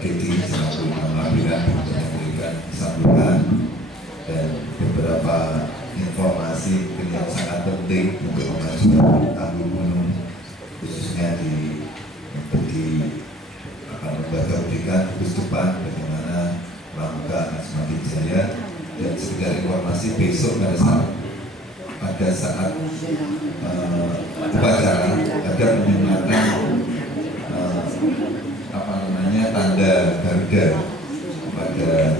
Dedi selaku pengambilan untuk memberikan sambutan dan beberapa informasi yang sangat penting untuk memajukan Tangguh Gunung, khususnya di lembaga pendidikan khusus depan bagaimana Pramuka Semakin Jaya. Dan sekedar informasi, besok pada saat upacara ada penyematan tanda Garuda pada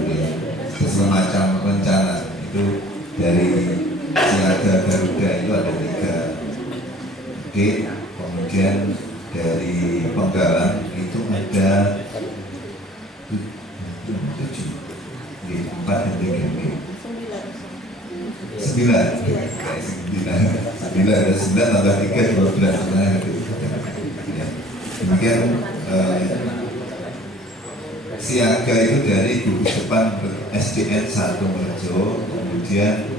semacam rencana itu dari siaga Garuda itu ada 3 D, kemudian dari Penggalang itu ada 7, 4 dan 3 D, 9 ada 9 tambah 3 12 ya. Demikian siaga itu dari gugus depan SDN 1 Merjo, kemudian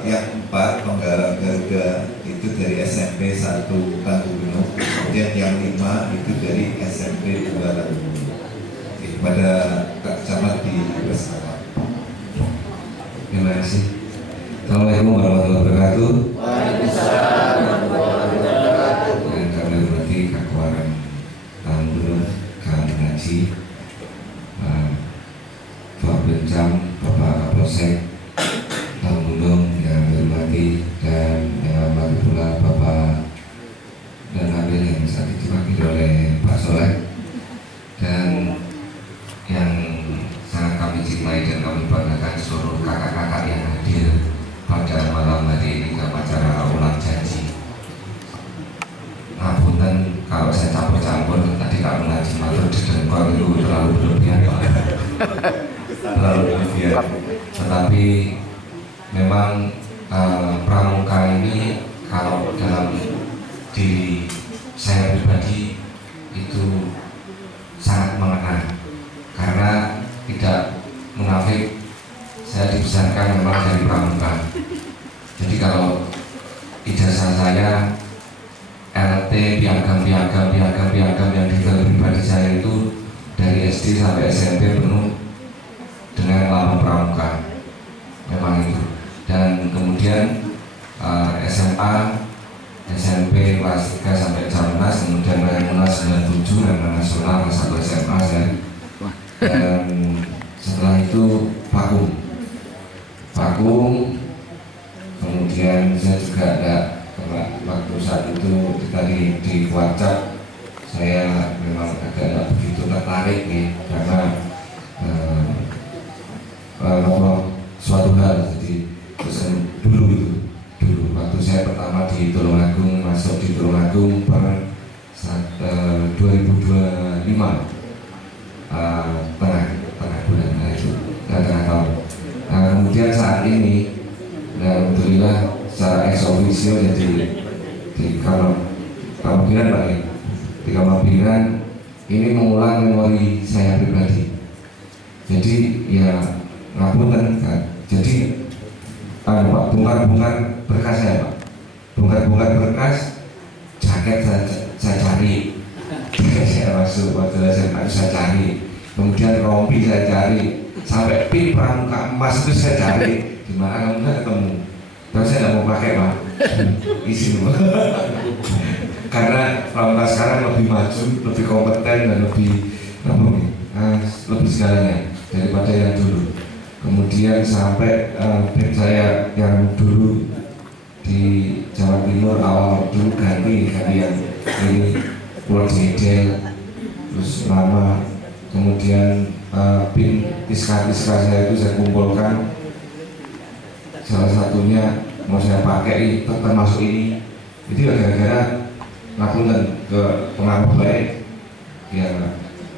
yang 4 Penggalang Garuda itu dari SMP 1 Tangguh Gunung, kemudian yang 5 itu dari SMP 2 Tangguh Gunung. Pada Kak Camat di Bersama. Terima kasih. Assalamualaikum warahmatullahi wabarakatuh. Waalaikumsalam warahmatullahi wabarakatuh. Yang kami hormati Kakuaran Tangguh Gunung, Kang Haji, Pak Bencam, Bapak Kapolsek Tangguh Gunung yang dihormati, dan yang hormati pula Bapak dan Amir yang saat itu diwakili oleh Pak Soleh, dan yang sangat kami cintai dan kami banggakan seluruh kakak-kakak yang hadir pada malam hari ini ke acara ulang janji. Ngapunten kalau saya campur-campur, tadi kalau ngaji matur dedengkol itu terlalu berlebihan, terlalu berlebihan. Tetapi memang Pramuka ini kalau dalam diri saya pribadi itu sangat mengena, karena tidak munafik, saya dibesarkan memang dari Pramuka. Jadi kalau ijazah saya LT, piagam yang detail pribadi saya itu dari SD sampai SMP penuh dengan lambang Pramuka, memang itu. Dan kemudian SMA, SMP kelas 3 sampai Jamnas, kemudian Munas 97 dan nasional kelas 1 SMA saya. Dan setelah itu vakum, kemudian saya juga ada waktu saat itu tadi di WhatsApp, saya memang agak begitu tertarik nih, karena suatu hal. Jadi dulu waktu saya pertama di Tulungagung, masuk di Tulungagung pada 2025 tengah bulan itu, tengah tahun. Nah, kemudian saat ini alhamdulillah secara ex officio jadi di Kamabhiran Pak, di Kamabhiran ini mengulang memori saya pribadi. Jadi ya ngapunten kan. Jadi Pak, bongkar-bongkar berkas saya Pak, bongkar-bongkar berkas, jaket saya cari, jaket saya masuk waktu SMA saya cari, kemudian rompi saya cari, sampai pin Pramuka emas itu saya cari, dimana kamu nggak ketemu. Terus saya nggak mau pakai Pak, isi Pak. Karena Pramuka sekarang lebih maju, lebih kompeten dan lebih segalanya daripada yang dulu. Kemudian sampai saya yang dulu di Jawa Timur awal dulu ganti yang ini Pulau Jedel, terus nama, kemudian pin tiska saya itu saya kumpulkan, salah satunya mau saya pakai termasuk ini. Jadi gara-gara ngapunten ke pengaruh baik ya,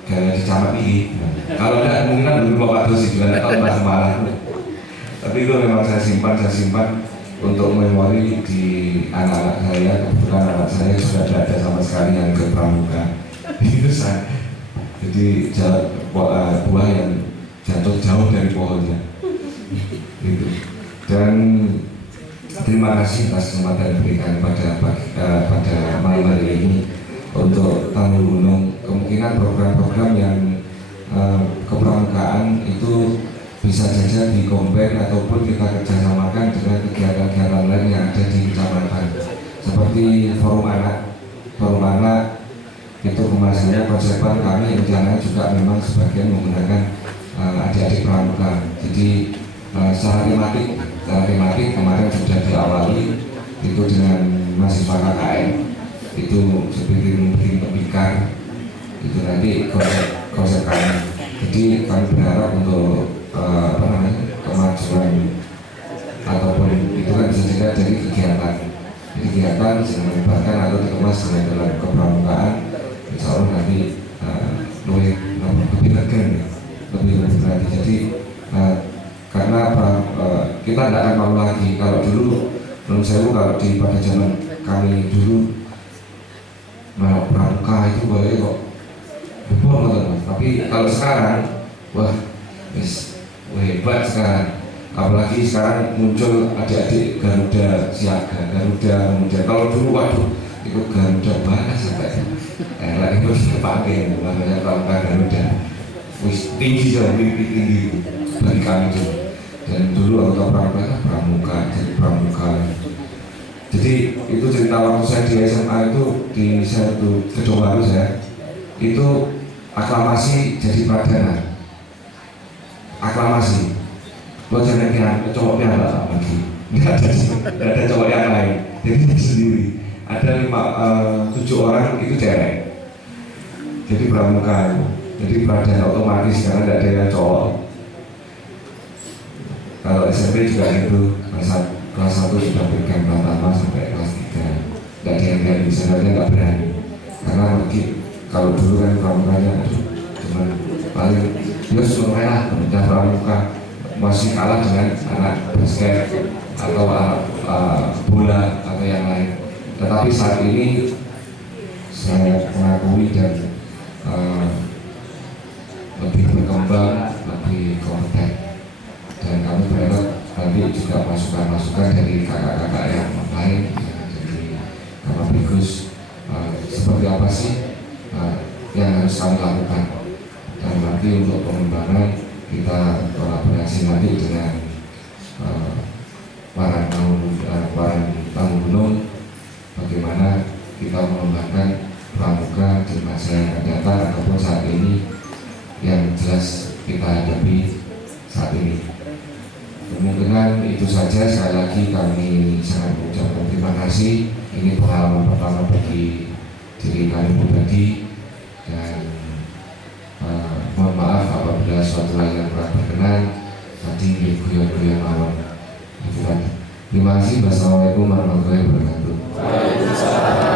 gara dicamat ini. Kalau tidak mungkin dulu Bapak Dosi juga tidak tahu bahasa malah. Tapi itu memang saya simpan untuk memori di anak-anak saya. Kebetulan anak saya sudah tidak ada sama sekali yang ke Pramuka. Itu saya. Jadi buah yang jatuh jauh dari pohonnya. Gitu. Dan terima kasih atas kesempatan yang diberikan pada malam hari ini. untuk Tanggul Gunung. Kemungkinan program-program yang kepramukaan itu bisa saja dikombin ataupun kita kerjasamakan dengan kegiatan-kegiatan lain yang ada di kecamatan, seperti forum anak. Forum anak itu kemasannya konsepan kami rencananya juga memang sebagian menggunakan adik-adik pramuka. Jadi secara tematik kemarin sudah diawali itu dengan mahasiswa KKN itu seperti bikin tembikar itu nanti konsep kami. Jadi kami berharap untuk kemajuan ataupun itu kan bisa juga dari kegiatan. Jadi kegiatan sedang melibatkan atau dikemas dengan dalam kepramukaan, insya Allah nanti lebih berarti. Jadi karena apa, kita tidak akan mau lagi. Kalau dulu menurut saya, kalau pada zaman kami dulu pramuka itu boleh kok heboh, tapi kalau sekarang wah hebat sekarang. Apalagi sekarang muncul adik-adik Garuda Siaga, Garuda Muda. Kalau dulu waduh itu Garuda mana sampai lagi harus dipakai namanya pramuka Garuda. Wis tinggi jauh, lebih tinggi bagi kami itu. Dan dulu atau pramuka jadi pramuka. Jadi itu cerita waktu saya di SMA itu di satu gedung baru saya itu aklamasi jadi pradana. Aklamasi. Lo jangan kira cowoknya apa lagi, nggak ada cowok yang lain, jadi sendiri. Ada 7 orang itu cewek, jadi pramuka, jadi pradana otomatis karena tidak ada yang cowok. Kalau SMP juga itu kelas 1 sudah berikan pertama sampai kelas 3, tidak ada yang bisa, nggak berani karena mungkin kalau dulu kan pramukanya cuma paling dia suruh merah, udah pramuka masih kalah dengan anak basket atau bola atau yang lain. Tetapi saat ini saya mengakui dan lebih berkembang, lebih kompeten, dan kami berharap nanti juga masukan-masukan dari kakak-kakak yang lain dari Kakak Bagus seperti apa sih yang harus kami lakukan, dan nanti untuk pengembangan kita kolaborasi nanti dengan para Tanggul Gunung, bagaimana kita mengembangkan pramuka di masa yang akan datang ataupun saat ini yang jelas kita hadapi saat ini. Kemungkinan itu saja. Sekali lagi kami sangat mengucapkan terima kasih. Ini pengalaman pertama bagi diri kami pribadi, dan mohon maaf apabila suatu hal yang kurang berkenan tadi guyon-guyon mawon. Terima kasih. Wassalamualaikum warahmatullahi wabarakatuh.